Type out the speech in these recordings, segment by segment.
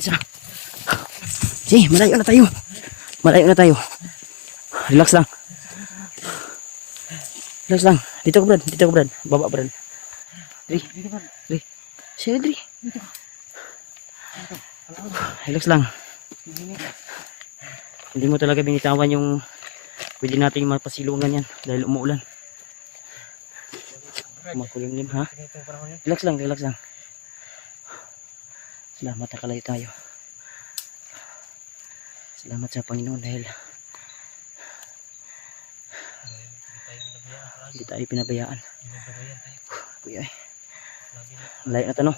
malapit sa. Sige, malayo na tayo. Malayo na tayo. Relax lang. Relax lang. Dito ko, Brad. Dito ko, Brad. Baba, Brad. Dri. Dri. Sige, Dri. Relax lang. Hindi mo talaga binitawan yung pwede nating mapasilungan yan dahil umuulan. Makulimlim, ha? Relax lang, relax lang. Salamat nakalayo tayo. Salamat sa Panginoon dahil hindi tayo pinabayaan. Kuya, malayo na ta, no?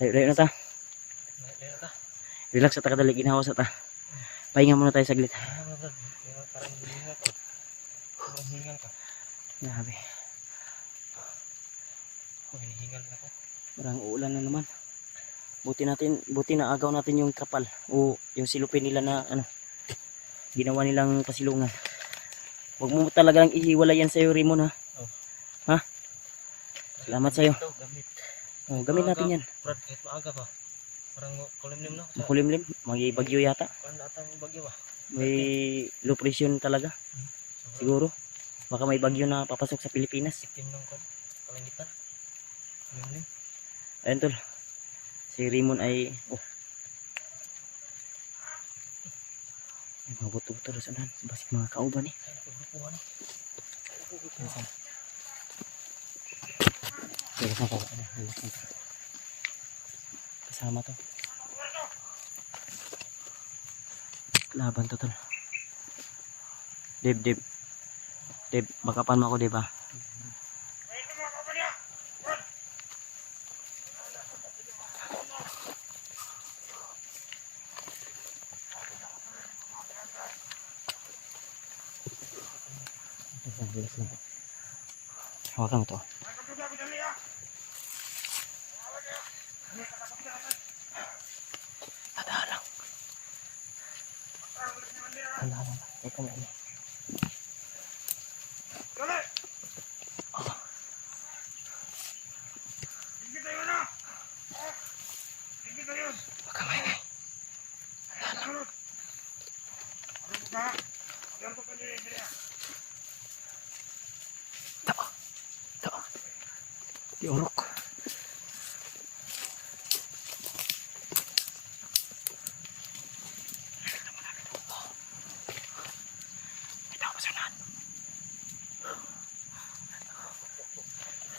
Layo na ta. Relax sa ta kadali, ginawa sa ta. Pahinga muna tayo saglit. Grabe. Parang uulan na naman. Buti na agaw natin yung trapal o yung silupin nila na ano, ginawa nilang pasilungan. Huwag mo talagang ihiwalay yan sa'yo, Raymond, ha? Oh. Ha? Salamat sa'yo. Oh, gamit natin yan. Brad, kahit maaga pa. Parang kulimlim na. Makulimlim. May bagyo yata. May low pressure talaga. Siguro. Baka may bagyo na papasok sa Pilipinas. Ayun, tol. Si Raymond ay mabuto-buto sa unan. Basig mga kauban eh. Kasama to. Laban to, tol. Deb, bakapan mo ako, Deb, ha? Hawakan mo to. Tadalang. Ito mo. Diorok.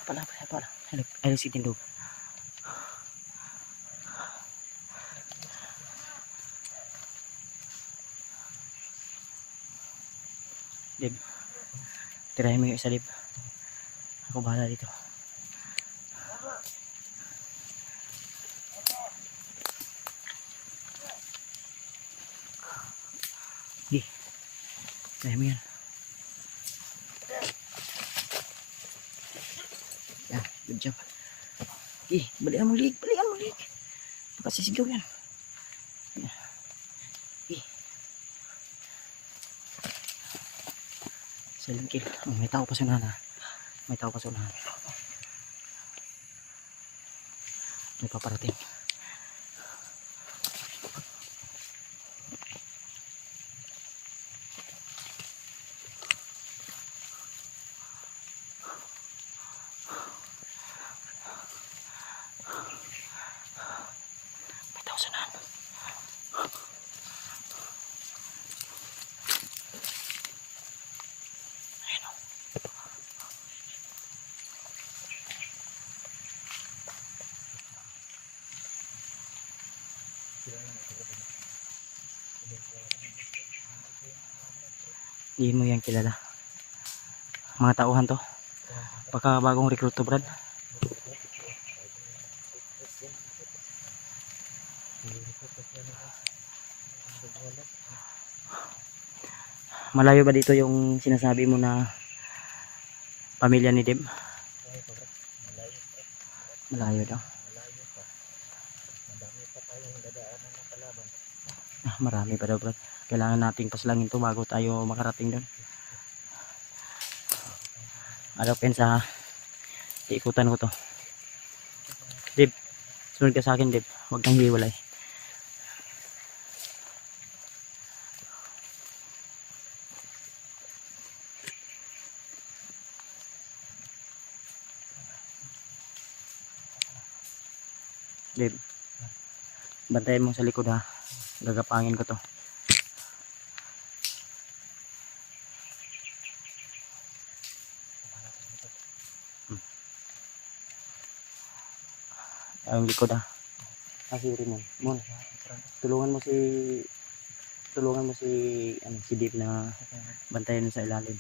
Pala. Ay, si Tindog. Dib. Tirahin mo yung isa, Dib. Ako bahala dito. Sige. Tirahin mo yan. Yan, good job. Sige, balikan mo lig. Pakasisigaw yan. Sige. Silent kill. Oh, may tao pa sa unahan, ha. May paparating. May tao sa unahan. Hindi mo yan kilala. Mga tauhan to. Baka bagong recruit to, Brad. Malayo ba dito yung sinasabi mo na pamilya ni Deb? Malayo daw. Marami pa daw, Brad. Kailangan nating paslangin to bago tayo makarating doon. Ano pensa, iikutan ko to. Dib, sunod ka sa akin, Dib. Huwag kang hiwalay. Babe. Bantayan mo sa likod ha. Gagapangin ko to. Ang likod ha. Si Rimon. Mon. Tulungan mo si si Dave na bantayan sa ilalim.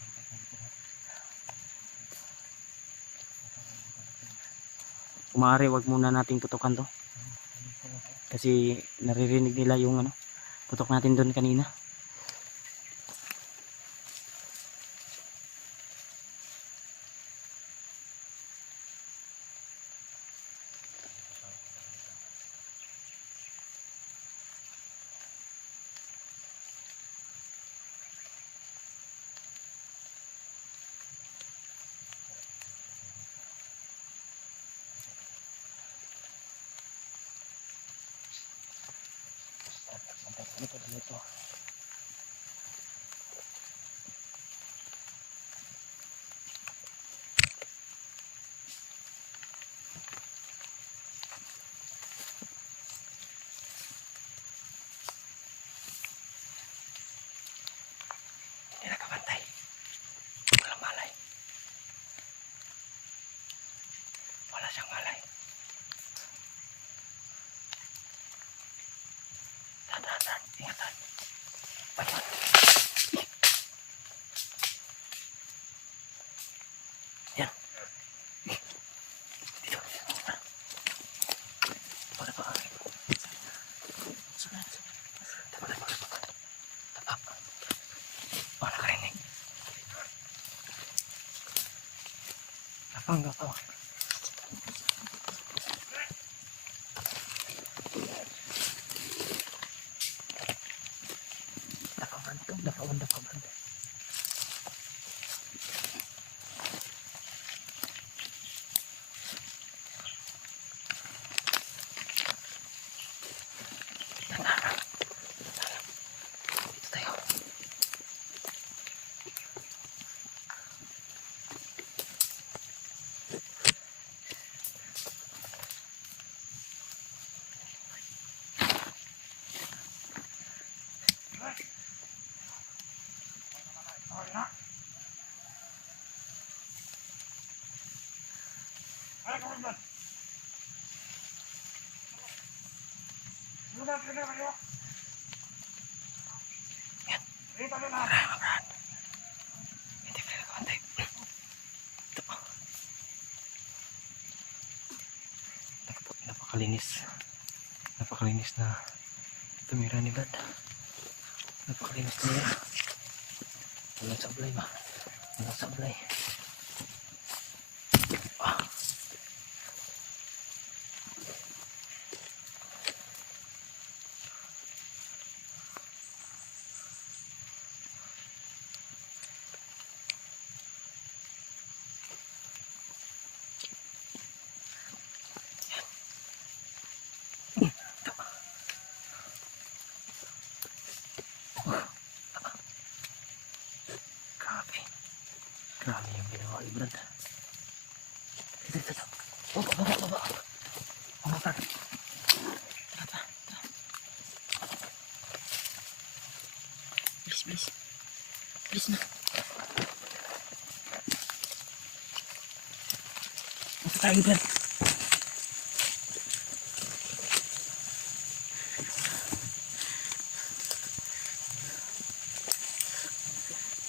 Kung maaari, wag muna nating putukan to. Kasi naririnig nila yung putok natin doon kanina. Ito. Hindi nakabantay. Walang malay. Wala siyang malay. Dahan-dahan. Ingatan. Ayun. Yan. Dito. Para pa. Oh, nakarinig. Gapang. Dapawan. Dito tayo. Hindi pala nakabantay. Ito. Napakalinis na tumira ni Brad. Napakalinis na nila. Walang sablay ba? Walang sablay. Grabe yung ginawa ni Brad. Ito. Baba. Baba. Tara. Please. Please na. Masa tayo, Brad.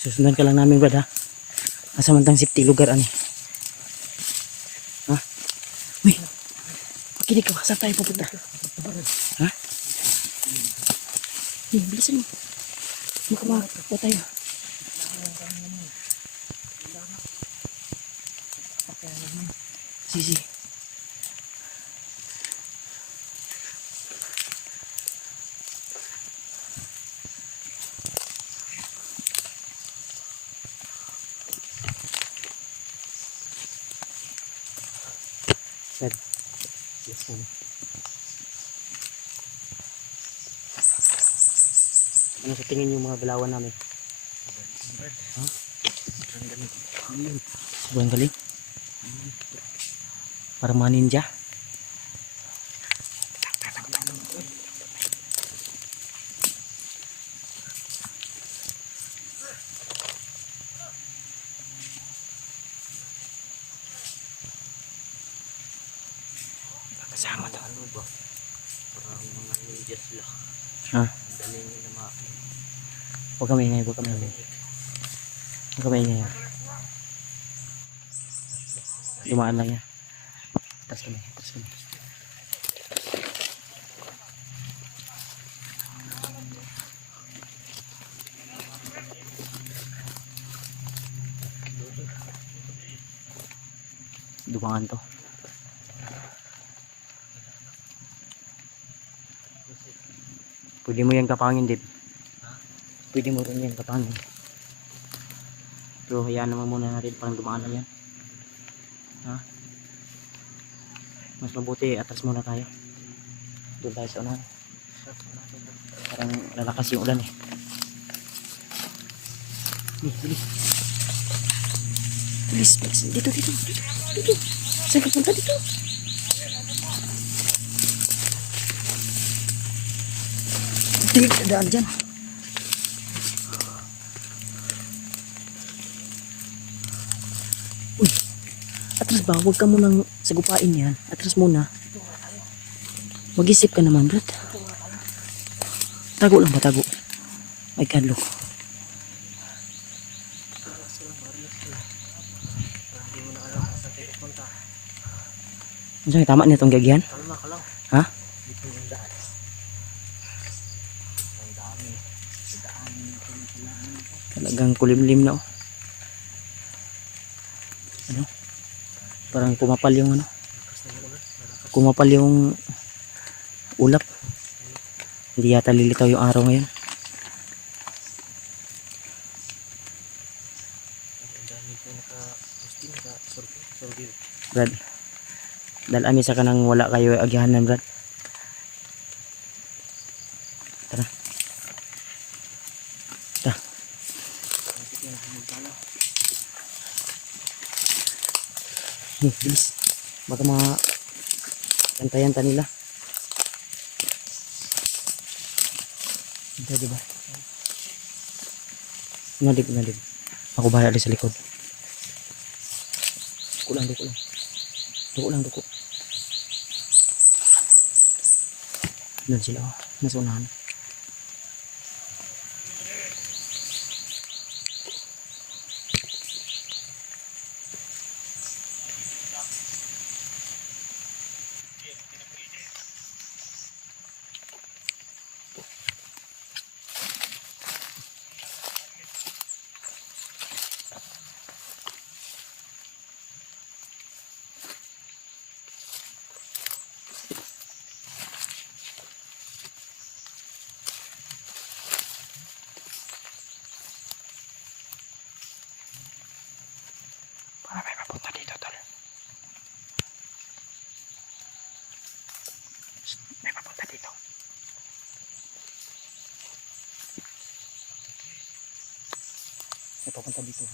Susundan ka lang namin, Brad, ha? Samantang safety lugar ani. Ha? Uy. Makinig ka ba? Saan tayo pupunta? Ha? Bilisan mo. Makamakapwa tayo. Sisi. Brad. Yes, muna. Ano sa tingin yung mga bilawan namin? Ha? Sobrang galing. Para mga ninja. Kasama to. Ano ba? Parang mga ninja sila. Ha? Ang dali nila makakita. Huwag ka maingay, huwag ka maingay. Huwag ka maingay. Dumaan lang yan. Tapos kami, tapos kami. Dumaan to. Pwede mo yan kapangin, Dip. Pwede mo rin yan kapangin. Pero hayaan naman muna natin parang dumaan lang yan. Ha? Mas mabuti, atras muna tayo. Doon tayo sa unahan. Parang lalakas yung ulan eh. Bilis. Bilis, bilis. Dito. Saan ka punta dito? Tingin ka daan dyan. Uy, atras ba? Huwag ka munang sagupain yan. Atras muna. Mag-isip ka naman, Brad. Tago lang ba? Tago. Ay, kadlo. Hindi mo na alam kung saan tayo pupunta. Ano tama niya itong gagyan? Kalma ka lang. Ha? Dito yung daan. Ang dami. Talagang kulimlim na oh. Ano? Parang kumapal yung ano. Kumapal yung ulap. Hindi yata lilitaw yung araw ngayon. Ang dami ko naka-posting, naka-survey. Brad. Dahil amin sa kanang wala kayo agyahanan, Brad. Tara. Tara. Bilis. Baka mga yanta-yanta nila. Ito, diba? Nadib. Ako bahala sa likod. Duko lang. Duko. Doon sila, oh. Nasa unahan. Para may mapunta dito, tol. May mapunta dito. May papunta dito.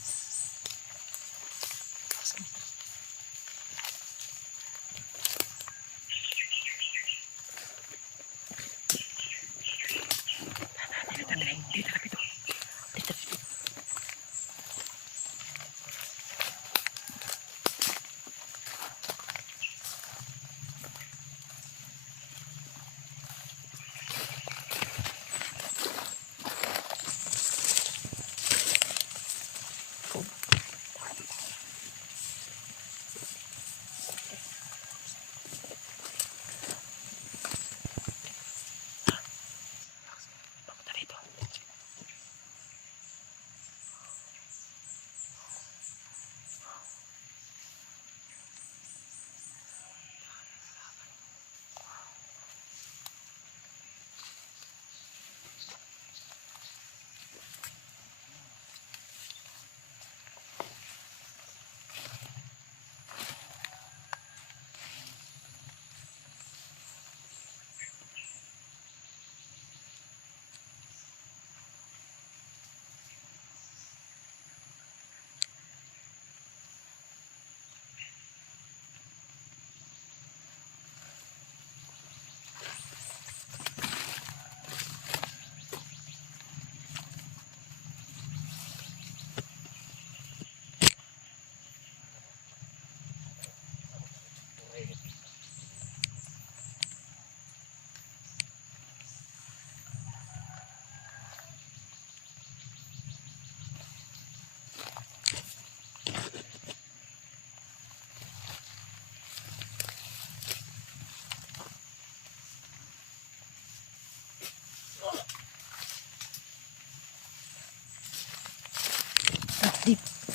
Deep.